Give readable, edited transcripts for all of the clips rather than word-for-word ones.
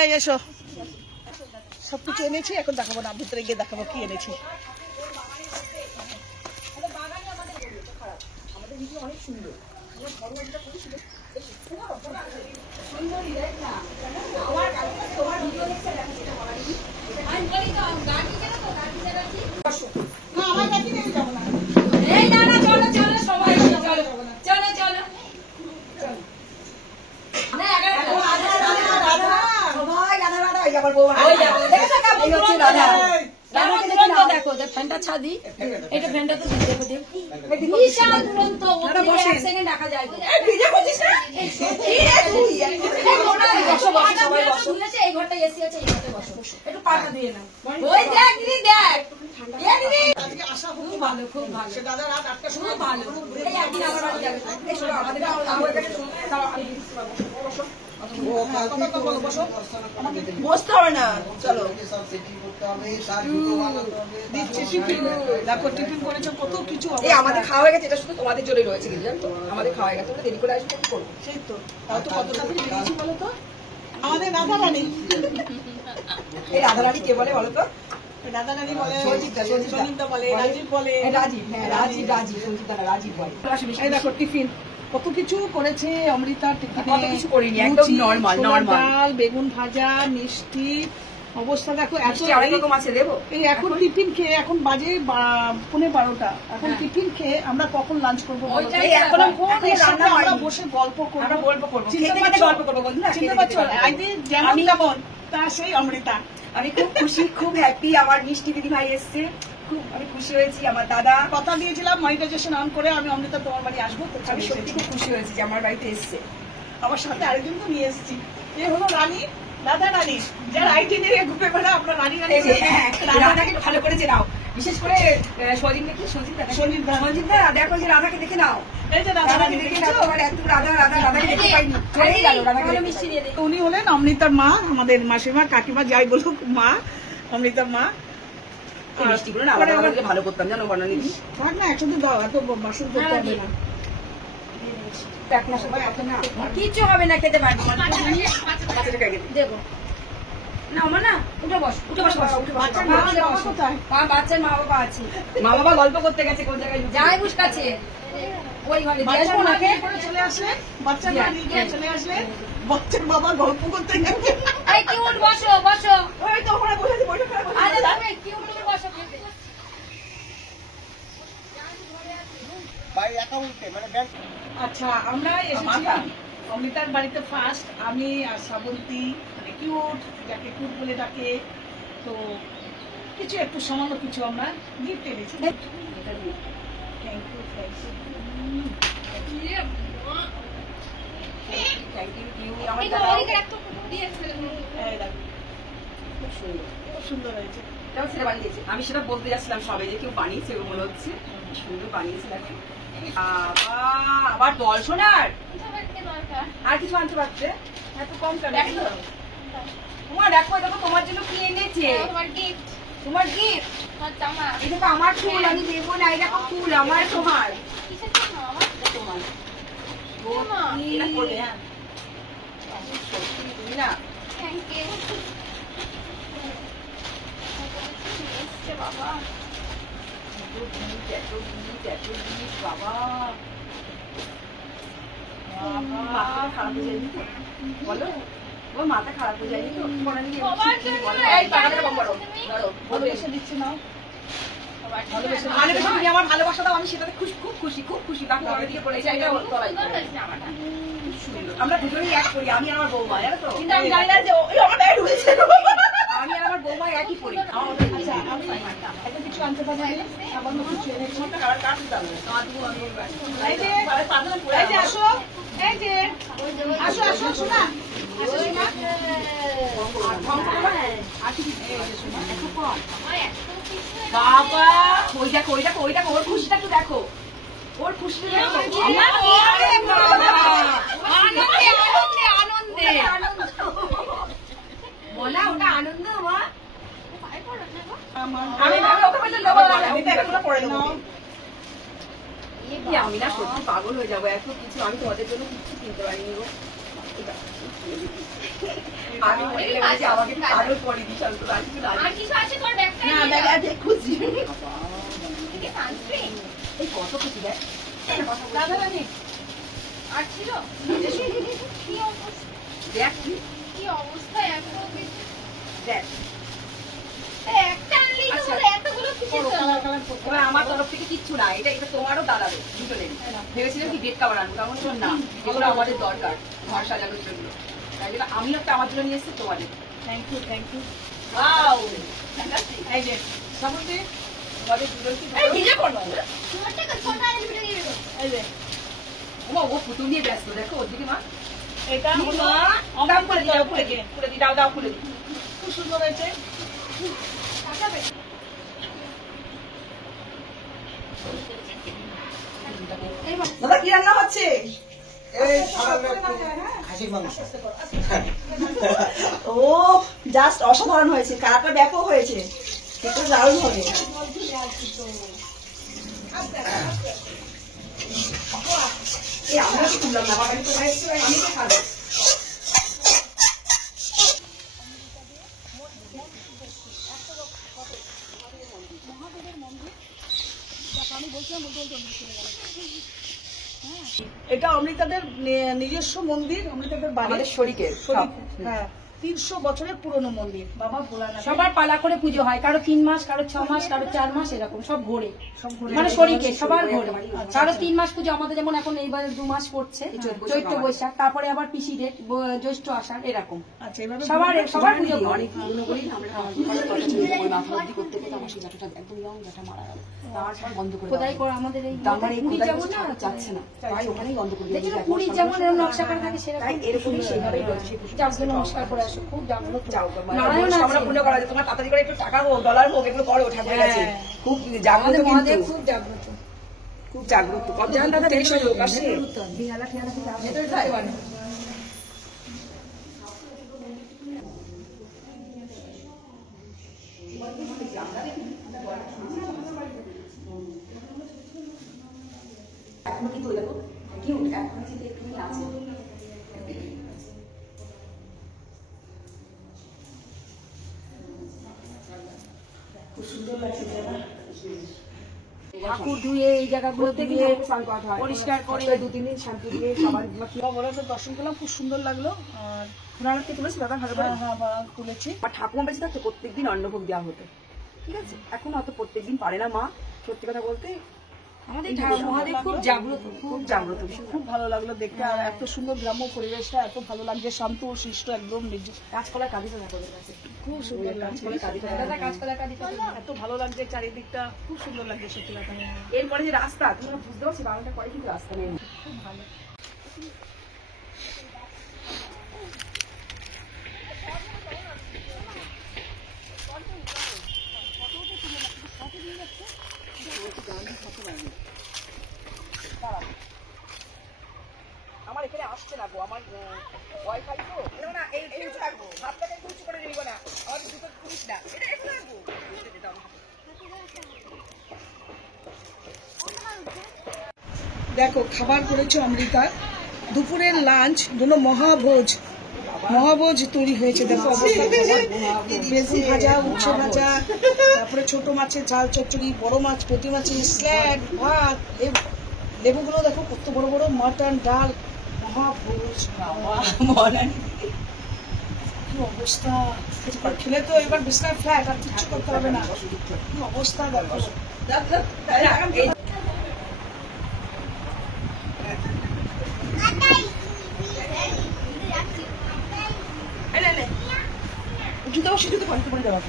এই এসো, সবকিছু এনেছি, এখন দেখাবো না, ভিতরে গিয়ে দেখাবো কি এনেছি। অনেক সুন্দর দেখো ফ্যানটা ছাদি, এটা ফ্যানটা তো দেখো বিশাল দুরন্ত, এক সেকেন্ড রাখা যায়। এই ঘরটা এসি আছে, এই ঘরটা বসো, একটু পাটা দিয়ে নাও। ওই দেখ দিদি, দেখ আজকে আসা খুব ভালো, খুব ভালো। সে দাদা রাত 8টার সময় ভালো, এই একদিন আমার বাড়ি যাবে। এই শোনো, আমাদের বসতে হবে না, চলো দিচ্ছি টিফিন। দেখো টিফিন করেছো, কত কিছু। আমাদের খাওয়া হয়ে গেছে, এটা শুধু তোমাদের জন্যই রয়েছে, জানো তো? আমাদের খাওয়া হয়ে গেছে, আমরা দেরি করে আসবো, কি করবো? সেই তো, তাও তো কত তাড়াতাড়ি বেরিয়েছি বলো তো। আমাদের রাধা রানী, এই রাধা রানী কে বলে বলো তো? রাধা রানী বলে, সঞ্জিতা বলে, রাজীব বলে, রাজীব, হ্যাঁ রাজীব, সঞ্জিতা না, রাজীব বলে। এই দেখো টিফিন কত কিছু করেছে অমৃতা টিফিনে। কত কিছু করিনি, একদম নরমাল ডাল, বেগুন ভাজা, মিষ্টি, অবস্থা দেখো এত। অনেক রকম আছে, দেবো। এই এখন টিফিন খেয়ে, এখন বাজে 12:15, এখন টিফিন খেয়ে আমরা কখন লাঞ্চ করবো? আমরা বসে গল্প করবো, চিন্তা পাচ্ছ যেমন তেমন তা সেই অমৃতা। আমি খুব খুশি, খুব হ্যাপি। আমার মিষ্টি দিদি ভাই এসছে, খুব আমি খুশি হয়েছি। আমার দাদা কথা দিয়েছিলাম মনিটাইজেশন অন করে আমি অমৃতা তোমার বাড়ি আসবো, আমি সত্যি খুব খুশি হয়েছি যে আমার বাড়িতে এসছে। আমার সাথে আরেকজন তো নিয়ে এসেছি, এ হলো রানী, রাধা রানী, যার আইটি নিয়ে ঘুরে বেড়া আমরা রানী রানী। রাধাকে ভালো করে চেনাও, বিশেষ করে সঞ্জিতা, দেখো যে রাধাকে দেখে নাও। এই যে রাধা রানী দেখে নাও, আমার এত রাধাকে দেখতে পাইনি। মিষ্টি দিয়ে দেখো। উনি হলেন অমৃতার মা, আমাদের মাসিমা, কাকিমা, যাই বলুক মা, অমৃতার মা। মিষ্টিগুলো না ভালো করতাম, জানো বর্ণালী? থাক না, একসাথে দাও, এত বাসন করতে হবে না। কিচ্ছু হবে না, খেতে পারবো দেবো না। আমার না উঠে বস, উঠে বস, বাচ্চার মা বাবা কোথায়? বাচ্চার মা বাবা আছে, মা বাবা গল্প করতে গেছে কোন জায়গায়, যাই বুঝ কাছে ওই ঘরে চলে আসলে, বাচ্চার মা নিয়ে চলে আসলে, বাচ্চার বাবা গল্প করতে গেছে। বসো বসো, ওই তো ওখানে বসেছি, বসে বসো। আচ্ছা, আমরা এসেছি অমৃতার বাড়িতে ফার্স্ট, আমি আর শ্রাবন্তী, মানে কিউট, যাকে কিউট বলে ডাকে। তো কিছু একটু সামান্য কিছু আমরা গিফট এনেছি। থ্যাংক ইউ, খুব সুন্দর হয়েছে। আমি সেটা বলতে যাচ্ছিলাম সবাই যে কেউ বানিয়েছে, মনে হচ্ছে সুন্দর বানিয়েছে। আবার বল শোনার আর কিছু আনতে পারছে, এত কম কেন? তোমার দেখো, দেখো তোমার জন্য কি এনেছে, তোমার গিফট। এটা তো আমার ফুল, আমি দেবো না, এটা ফুল আমার, তোমার তুমি না। বাবা খারাপ হয়ে যায়নি তো, বলো ও মাথা খারাপ হয়ে যায়নি তো? ভালোবেসে দিচ্ছে না, তুমি আমার ভালোবাসা দাও, আমি সেটাতে খুব খুশি, খুব খুশি। আমরা দুজনেই এক করি, আমি আমার বৌমা, জানো তো? কিন্তু আমি জানি না যে আমি আর আমার বৌমা একই করি। কিছু আনতে পারবে, সামান্য কিছু এনেছি। আসো, এই যে আসো, আসো শোনা, বাবা ওই দেখো, ওই দেখো, ওই দেখো, ওর খুশিটা একটু দেখো, ওর খুশিটা দেখো। আনন্দে বলা, ওটা আনন্দ। আমি না সত্যি পাগল হয়ে যাবো, এত কিছু আমি তোমাদের জন্য কিচ্ছু কিনতে পারিনি গো। আমি মনে করেছি আমাকে কারো করে দিস আর কিছু আছে তোর ব্যাগটা না ব্যাগ দেখুছি এই কত কিছু দেখ দাদা রানী আর ছিল কি অবস্থা দেখ কি অবস্থা একদম দেখ আমার তরফ থেকে কিচ্ছু না, এটা এটা তোমারও দাঁড়াবে দুজনেরই। ভেবেছিলাম কি গেট কাভার আনবো, তেমন শোন না, এগুলো আমাদের দরকার ঘর সাজানোর জন্য, তাই জন্য আমি একটা আমার জন্য নিয়ে এসেছি তোমাদের। Thank you thank you. Wow এই যে সামনে আমাদের দুজনকে এই ভিডিও করব এই যে ও পুতুল নিয়ে ব্যস্ত, দেখো ওদিকে মা। এটা হলো দাম করে দাও, খুলে দি দাও দাও খুলে দি। খুব সুন্দর হয়েছে। দাদা কি রান্না হচ্ছে? ও জাস্ট অসাধারণ হয়েছে, কালারটা ব্যাপক হয়েছে, এটা দারুণ হবে। আমরা কি তুললাম না, বাবা তো আমি তো খাবো। এটা অমৃতাদের নিজস্ব মন্দির, অমৃতাদের বাড়ি, শরীরের হ্যাঁ 300 বছরের পুরনো মন্দির। বাবা ভোলানাথ সবার পালা করে পুজো হয়, কারো 3 মাস, কারো 6 মাস, কারো 4 মাস, এরকম সব ঘোরে, মানে শরীরে সবার ঘোরে। কারো 3 মাস পুজো, আমাদের যেমন এখন এইবার 2 মাস পড়ছে, চৈত্র বৈশাখ, তারপরে আবার পিসিদের জ্যৈষ্ঠ আষাঢ়, এরকম আচ্ছা এভাবে সবার সবার পুজো করে। অনেক পুরনো করি না আমরা, মাথা অব্দি করতে করতে আমার সেই জাটাটা একদম ইয়ং জাটা মারা গেল, তারপর বন্ধ করে খোদাই করে আমাদের এই আমার এই পুরী খোদাই যেমন না যাচ্ছে না, তাই ওখানেই বন্ধ করে দেখি দিয়েছি। পুরী যেমন এরকম নকশা করে থাকে সেরকম তাই এরকমই সেইভাবেই রয়েছে। যাও নমস্কার করে আসো, খুব জাগ্রত নারায়ণ আমরা পুণ্য করা যায়, তোমার তাড়াতাড়ি করে একটু টাকা হোক, ডলার হোক, এগুলো করো, ঠাকুরের কাছে খুব জাগ্রত, আমাদের মহাদেব কিন্তু খুব জাগ্রত। খুব জাগ্রত। কত দাদা দেখছো লোক আসে বিহালা ফিহালা থেকে আসে। এখনো কিন্তু দেখো কিউট, এখনো কিন্তু একটুখানি আছে। খুব সুন্দর লাগছে দাদা। ঠাকুর ধুয়ে এই জায়গাগুলো দিয়ে পরিষ্কার করে 2-3 দিন শ্যাম্পু দিয়ে সবার বড় দর্শন করলাম, খুব সুন্দর লাগলো। আর পুরাণকে তুলেছি দাদা ভালো করে। হ্যাঁ তুলেছি। আর ঠাকুমা বেঁচে থাকতে প্রত্যেকদিন অন্নভোগ দেওয়া হতো, ঠিক আছে? এখন অত প্রত্যেকদিন পারে না মা, সত্যি কথা বলতে। আমাদের মহাদেব খুব জাগ্রত, খুব জাগ্রত, খুব ভালো লাগলো দেখতে। আর এত সুন্দর গ্রাম্য পরিবেশটা এত ভালো লাগছে, শান্ত ও শিষ্ট একদম। কাঁচকলার কাঁদিটা দেখো, খুব সুন্দর লাগছে, দাদা কাঁচকলা কাঁদি এত ভালো লাগছে চারিদিকটা, খুব সুন্দর লাগছে সত্যি কথা। এরপরে যে রাস্তা, তোমরা বুঝতে পারছি 12টার পরে কিন্তু রাস্তা নেই, খুব ভালো। আমার এখানে আসছে না গো, আমার ওয়াইফাই তো না, এই উঁচু রাখবো, হাতটাকে একটু উঁচু করে নিব না, আমাদের দুটো পুলিশ না, এটা একটু রাখবো। দেখো খাবার করেছে অমৃতা, দুপুরের লাঞ্চ দুটো মহাভোজ তৈরি হয়েছে। দেখো অবস্থা, বেগুন ভাজা, উচ্ছে ভাজা, তারপরে ছোট মাছের ঝাল চচ্চড়ি, বড় মাছ, পুঁটি মাছের স্যালাড, ভাত, লেবুগুলো দেখো কত বড় বড়, মাটন, ডাল, মহাভোজ। কি অবস্থা, খেলে তো এবার বিছনায় ফ্ল্যাট, আর কিচ্ছু করতে হবে না। কি অবস্থা দেখো। জুতো সেজুতো পানিতে পড়ে যাওয়া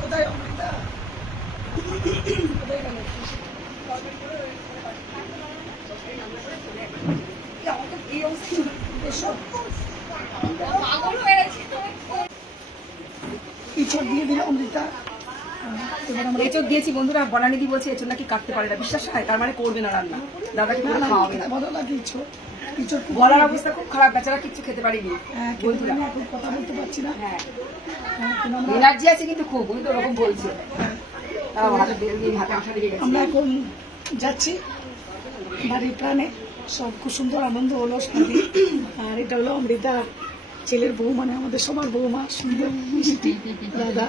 কোথায় অমৃতা? ইঁচড় দিয়ে দিল অমৃতা। এঁচড় দিয়েছি বন্ধুরা, বনানিদি বলছে এঁচড় নাকি কাটতে পারে না, বিশ্বাস হয়, তার মানে করবে না রান্না, দাদাকে খাওয়াবে না। ভালো লাগে ইঁচড়, গলার অবস্থা খুব খারাপ, বেচারা কিচ্ছু খেতে পারিনি বন্ধুরা। এখন কথা বলতে পারছি না। হ্যাঁ এনার্জি আছে কিন্তু খুব, উনি তো ওরকম বলছে। হাতে আসা লেগে গেছে। আমরা এখন যাচ্ছি বাড়ির প্রাণে। সব খুব সুন্দর আনন্দ হলো সারাদিন। আর এটা হলো অমৃতার ছেলের বউ, মানে আমাদের সবার বৌমা, সুন্দর মিষ্টি দাদা।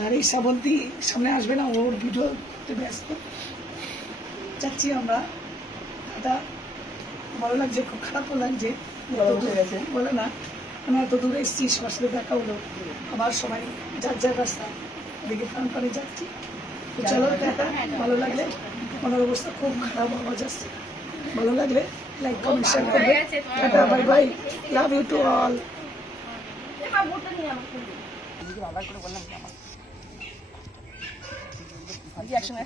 আর এই শ্রাবন্তী সামনে আসবে না, ওর ভিডিও করতে ব্যস্ত। যাচ্ছি আমরা। দাদা ভালো লাগছে, খুব খারাপও লাগছে, বলে না মানে এত দূরে এসেছি, সবার সাথে দেখা হলো। আবার সবাই যার যার রাস্তা দেখে প্রাণ প্রাণে যাচ্ছি। তো চলো দেখা, ভালো লাগলে, মনের অবস্থা খুব খারাপ, আওয়াজ আসছে, ভালো লাগলে লাইক কমেন্ট শেয়ার করবে। Tata, bye bye, love you to all. Action